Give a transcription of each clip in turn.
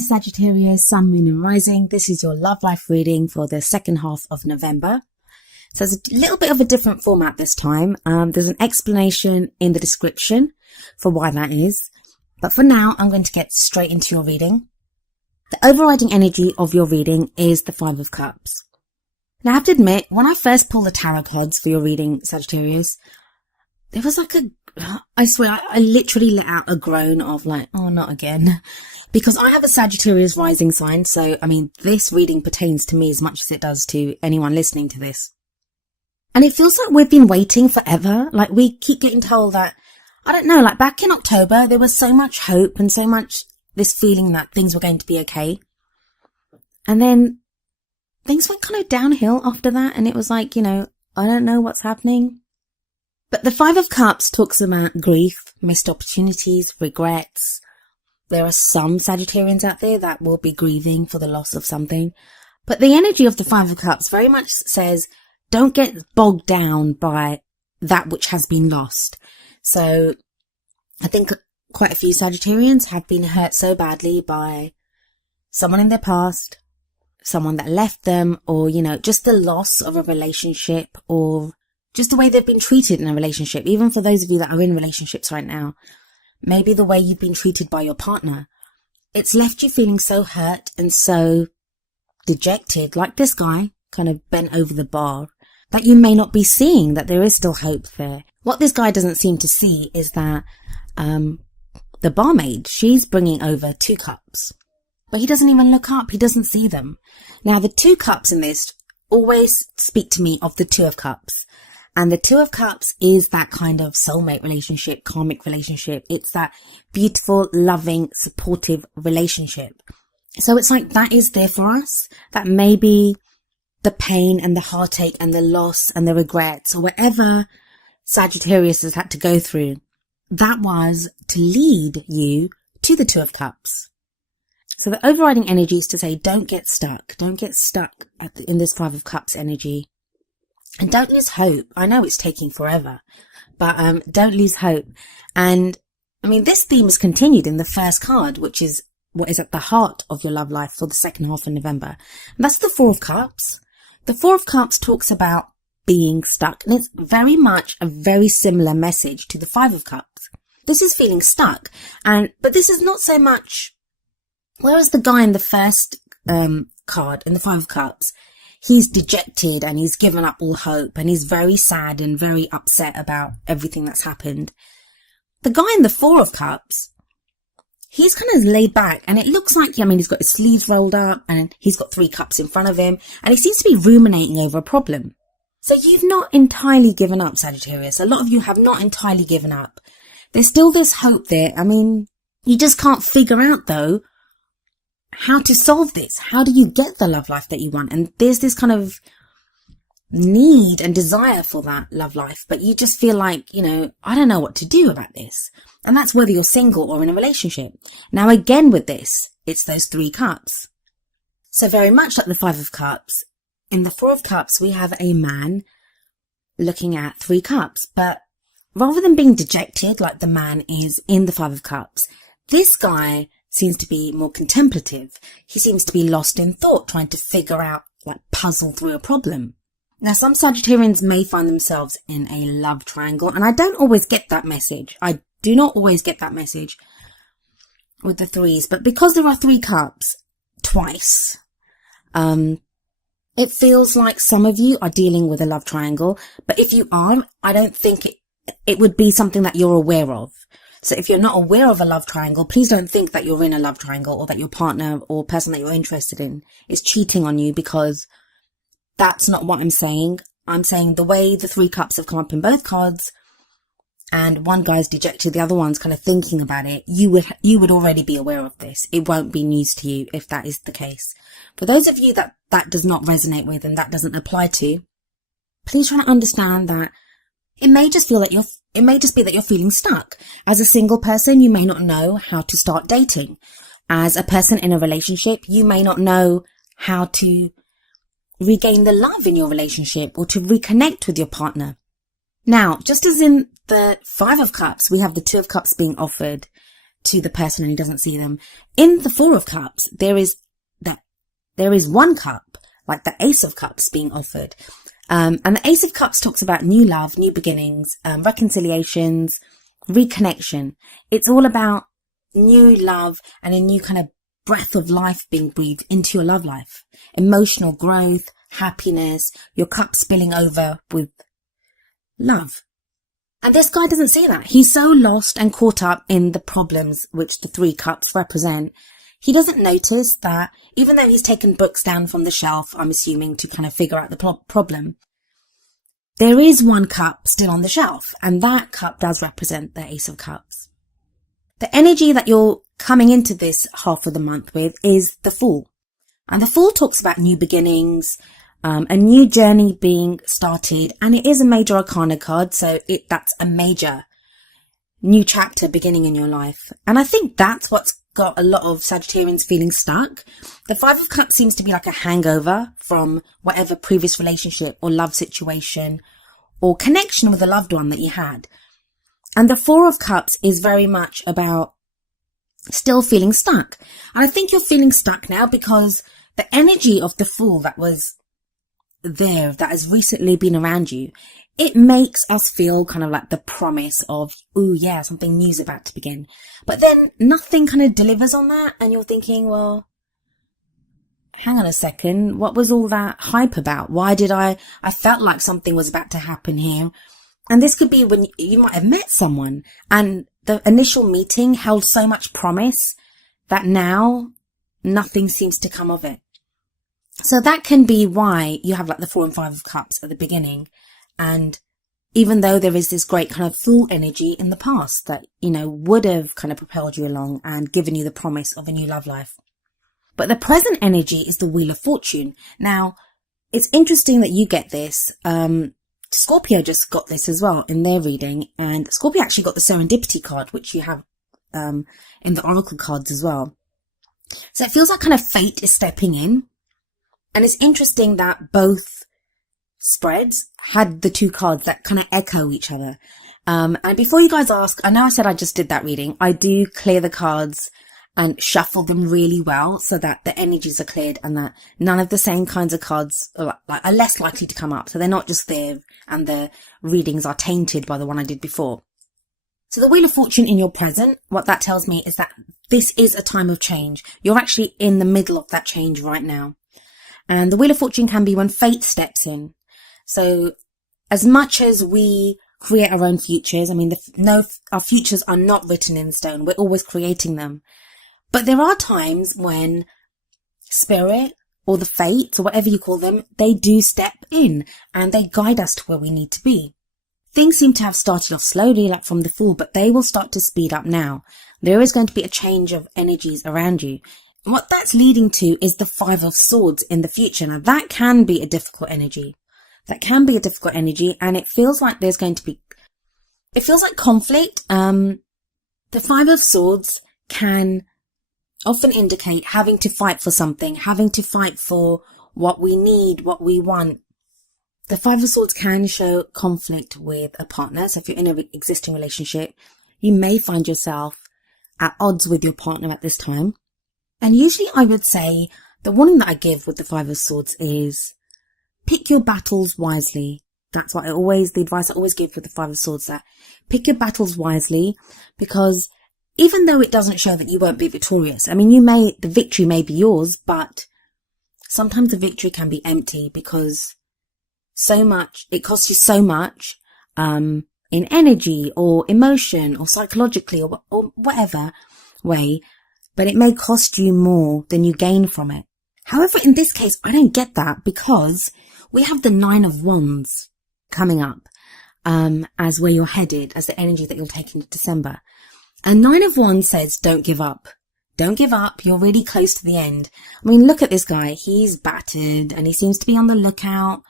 Sagittarius, Sun, Moon and Rising. This is your love life reading for the second half of November. So it's a little bit of a different format this time. There's an explanation in the description for why that is. But for now, I'm going to get straight into your reading. The overriding energy of your reading is the Five of Cups. Now I have to admit, when I first pulled the tarot cards for your reading, Sagittarius, there was like I swear, I literally let out a groan of like, oh, not again. Because I have a Sagittarius rising sign, so, I mean, this reading pertains to me as much as it does to anyone listening to this. And it feels like we've been waiting forever. Like, we keep getting told that, I don't know, like back in October, there was so much hope and so much this feeling that things were going to be okay. And then things went kind of downhill after that, and it was like, I don't know what's happening. But the Five of Cups talks about grief, missed opportunities, regrets. There are some Sagittarians out there that will be grieving for the loss of something. But the energy of the Five of Cups very much says, don't get bogged down by that which has been lost. So I think quite a few Sagittarians have been hurt so badly by someone in their past, someone that left them, or, just the loss of a relationship, or just the way they've been treated in a relationship. Even for those of you that are in relationships right now, maybe the way you've been treated by your partner, it's left you feeling so hurt and so dejected, like this guy, kind of bent over the bar, that you may not be seeing that there is still hope there. What this guy doesn't seem to see is that the barmaid, she's bringing over 2 cups, but he doesn't even look up. He doesn't see them. Now, the 2 cups in this always speak to me of the Two of Cups. And the Two of Cups is that kind of soulmate relationship, karmic relationship. It's that beautiful, loving, supportive relationship. So it's like that is there for us. That maybe the pain and the heartache and the loss and the regrets, or whatever Sagittarius has had to go through, that was to lead you to the Two of Cups. So the overriding energy is to say, don't get stuck. Don't get stuck in this Five of Cups energy. And don't lose hope. I know it's taking forever, but don't lose hope. And I mean, this theme is continued in the first card, which is what is at the heart of your love life for the second half of November. And that's the Four of Cups. The Four of Cups talks about being stuck, and it's very much a very similar message to the Five of Cups. This is feeling stuck, but this is not so much. Whereas the guy in the first card in the Five of Cups, he's dejected and he's given up all hope and he's very sad and very upset about everything that's happened. The guy in the Four of Cups, he's kind of laid back, and it looks like, he's got his sleeves rolled up and he's got 3 cups in front of him, and he seems to be ruminating over a problem. So you've not entirely given up, Sagittarius. A lot of you have not entirely given up. There's still this hope there. You just can't figure out, though, how to solve this. How do you get the love life that you want? And there's this kind of need and desire for that love life, but you just feel like, I don't know what to do about this. And that's whether you're single or in a relationship. Now, again, with this, it's those 3 cups. So very much like the Five of Cups, in the Four of Cups, we have a man looking at 3 cups, but rather than being dejected like the man is in the Five of Cups, this guy seems to be more contemplative. He seems to be lost in thought, trying to figure out, puzzle through a problem. Now, some Sagittarians may find themselves in a love triangle, and I don't always get that message. I do not always get that message with the 3s, but because there are 3 cups twice, it feels like some of you are dealing with a love triangle, but if you are, I don't think it would be something that you're aware of. So if you're not aware of a love triangle, please don't think that you're in a love triangle, or that your partner or person that you're interested in is cheating on you, because that's not what I'm saying. I'm saying the way the 3 cups have come up in both cards, and one guy's dejected, the other one's kind of thinking about it, you would already be aware of this. It won't be news to you if that is the case. For those of you that does not resonate with and that doesn't apply to, please try to understand that it may just be that you're feeling stuck. As a single person, you may not know how to start dating. As a person in a relationship, you may not know how to regain the love in your relationship or to reconnect with your partner. Now, just as in the Five of Cups, we have the Two of Cups being offered to the person and he doesn't see them. In the Four of Cups, there is one cup, like the Ace of Cups being offered. And the Ace of Cups talks about new love, new beginnings, reconciliations, reconnection. It's all about new love and a new kind of breath of life being breathed into your love life. Emotional growth, happiness, your cup spilling over with love. And this guy doesn't see that. He's so lost and caught up in the problems which the 3 cups represent. He doesn't notice that even though he's taken books down from the shelf, I'm assuming, to kind of figure out the problem, there is one cup still on the shelf, and that cup does represent the Ace of Cups. The energy that you're coming into this half of the month with is the Fool. And the Fool talks about new beginnings, a new journey being started, and it is a major arcana card, so that's a major new chapter beginning in your life. And I think that's what's got a lot of Sagittarians feeling stuck. The 5 of Cups seems to be like a hangover from whatever previous relationship or love situation or connection with a loved one that you had. And the 4 of Cups is very much about still feeling stuck. And I think you're feeling stuck now because the energy of the Fool that was there, that has recently been around you, it makes us feel kind of like the promise of, ooh, yeah, something new's about to begin. But then nothing kind of delivers on that. And you're thinking, well, hang on a second. What was all that hype about? Why did I felt like something was about to happen here. And this could be when you might have met someone and the initial meeting held so much promise that now nothing seems to come of it. So that can be why you have like the 4 and 5 of Cups at the beginning. And even though there is this great kind of Fool energy in the past that, would have kind of propelled you along and given you the promise of a new love life. But the present energy is the Wheel of Fortune. Now, it's interesting that you get this. Scorpio just got this as well in their reading. And Scorpio actually got the Serendipity card, which you have in the Oracle cards as well. So it feels like kind of fate is stepping in. And it's interesting that both spreads had the 2 cards that kind of echo each other. And before you guys ask, I know I said I just did that reading. I do clear the cards and shuffle them really well so that the energies are cleared and that none of the same kinds of cards are less likely to come up. So they're not just there and the readings are tainted by the one I did before. So the Wheel of Fortune in your present, what that tells me is that this is a time of change. You're actually in the middle of that change right now. And the Wheel of Fortune can be when fate steps in. So as much as we create our own futures, our futures are not written in stone. We're always creating them. But there are times when spirit or the fates or whatever you call them, they do step in and they guide us to where we need to be. Things seem to have started off slowly, like from the Fool, but they will start to speed up now. There is going to be a change of energies around you. And what that's leading to is the 5 of Swords in the future. Now that can be a difficult energy. And it feels like there's going to be, it feels like conflict. The 5 of Swords can often indicate having to fight for something, having to fight for what we need, what we want. The 5 of Swords can show conflict with a partner. So if you're in an existing relationship, you may find yourself at odds with your partner at this time. And usually I would say the warning that I give with the 5 of Swords is pick your battles wisely. That's what the advice I always give with the 5 of Swords, that pick your battles wisely, because even though it doesn't show that you won't be victorious, the victory may be yours, but sometimes the victory can be empty because it costs you so much, in energy or emotion or psychologically or whatever way, but it may cost you more than you gain from it. However, in this case, I don't get that because we have the 9 of Wands coming up, as where you're headed, as the energy that you'll take into December. And 9 of Wands says, don't give up. Don't give up. You're really close to the end. Look at this guy. He's battered and he seems to be on the lookout.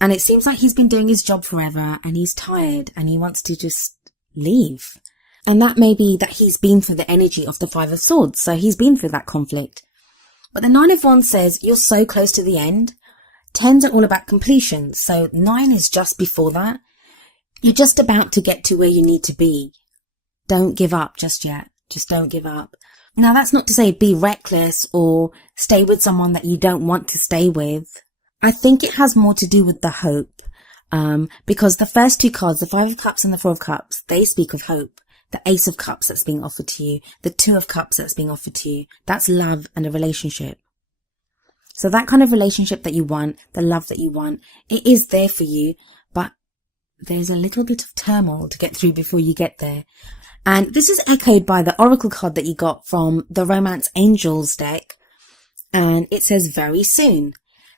And it seems like he's been doing his job forever and he's tired and he wants to just leave. And that may be that he's been through the energy of the 5 of Swords. So he's been through that conflict. But the 9 of Wands says, you're so close to the end. 10s are all about completion. So 9 is just before that. You're just about to get to where you need to be. Don't give up just yet. Just don't give up. Now, that's not to say be reckless or stay with someone that you don't want to stay with. I think it has more to do with the hope. Because the first two cards, the Five of Cups and the Four of Cups, they speak of hope. The Ace of Cups that's being offered to you, the Two of Cups that's being offered to you, that's love and a relationship. So that kind of relationship that you want, the love that you want, it is there for you, but there's a little bit of turmoil to get through before you get there. And this is echoed by the Oracle card that you got from the Romance Angels deck. And it says, very soon.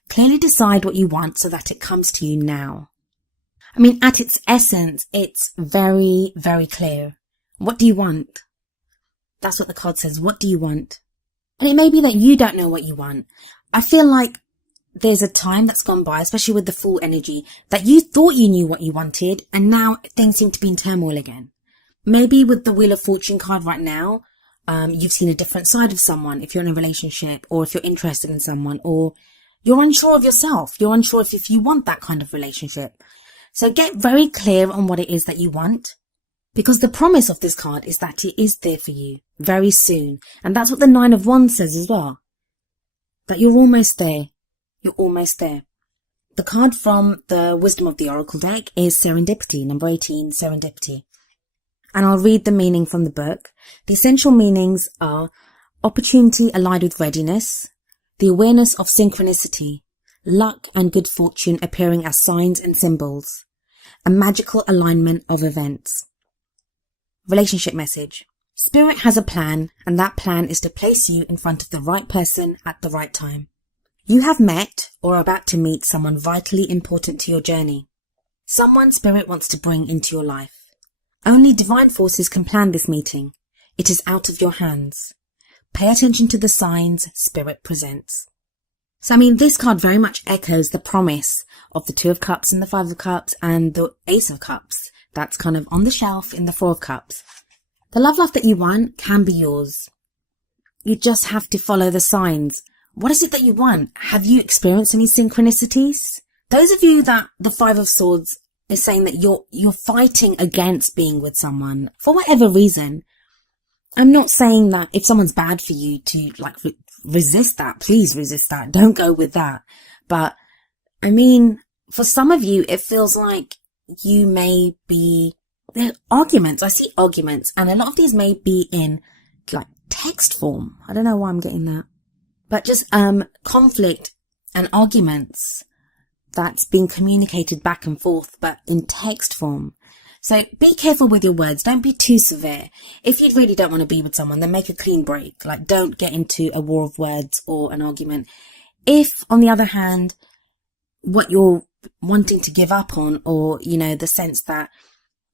Clearly decide what you want so that it comes to you now. I mean, at its essence, it's very, very clear. What do you want? That's what the card says. What do you want? And it may be that you don't know what you want. I feel like there's a time that's gone by, especially with the Fool energy, that you thought you knew what you wanted, and now things seem to be in turmoil again. Maybe with the Wheel of Fortune card right now, you've seen a different side of someone if you're in a relationship, or if you're interested in someone, or you're unsure of yourself. You're unsure if you want that kind of relationship. So get very clear on what it is that you want, because the promise of this card is that it is there for you very soon. And that's what the Nine of Wands says as well. That you're almost there. You're almost there. The card from the Wisdom of the Oracle deck is Serendipity, number 18, Serendipity. And I'll read the meaning from the book. The essential meanings are opportunity allied with readiness, the awareness of synchronicity, luck and good fortune appearing as signs and symbols, a magical alignment of events. Relationship message. Spirit has a plan, and that plan is to place you in front of the right person at the right time. You have met or are about to meet someone vitally important to your journey. Someone Spirit wants to bring into your life. Only divine forces can plan this meeting. It is out of your hands. Pay attention to the signs Spirit presents. So, I mean, this card very much echoes the promise of the Two of Cups and the Five of Cups and the Ace of Cups. That's kind of on the shelf in the Four of Cups. The love life that you want can be yours. You just have to follow the signs. What is it that you want? Have you experienced any synchronicities? Those of you that the Five of Swords is saying that you're fighting against being with someone for whatever reason. I'm not saying that if someone's bad for you to resist that. Please resist that. Don't go with that. But I mean, for some of you, it feels like you may be, there are arguments. I see arguments, and a lot of these may be in text form. I don't know why I'm getting that, but just conflict and arguments that's being communicated back and forth, but in text form. So be careful with your words. Don't be too severe. If you really don't want to be with someone, then make a clean break. Don't get into a war of words or an argument. If, on the other hand, what you're wanting to give up on, or, the sense that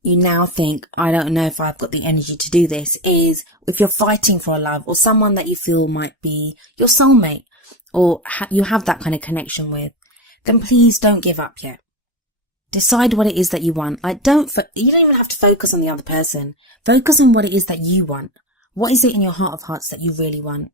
you now think, I don't know if I've got the energy to do this, is if you're fighting for a love or someone that you feel might be your soulmate, or you have that kind of connection with, then please don't give up yet. Decide what it is that you want. You don't even have to focus on the other person. Focus on what it is that you want. What is it in your heart of hearts that you really want?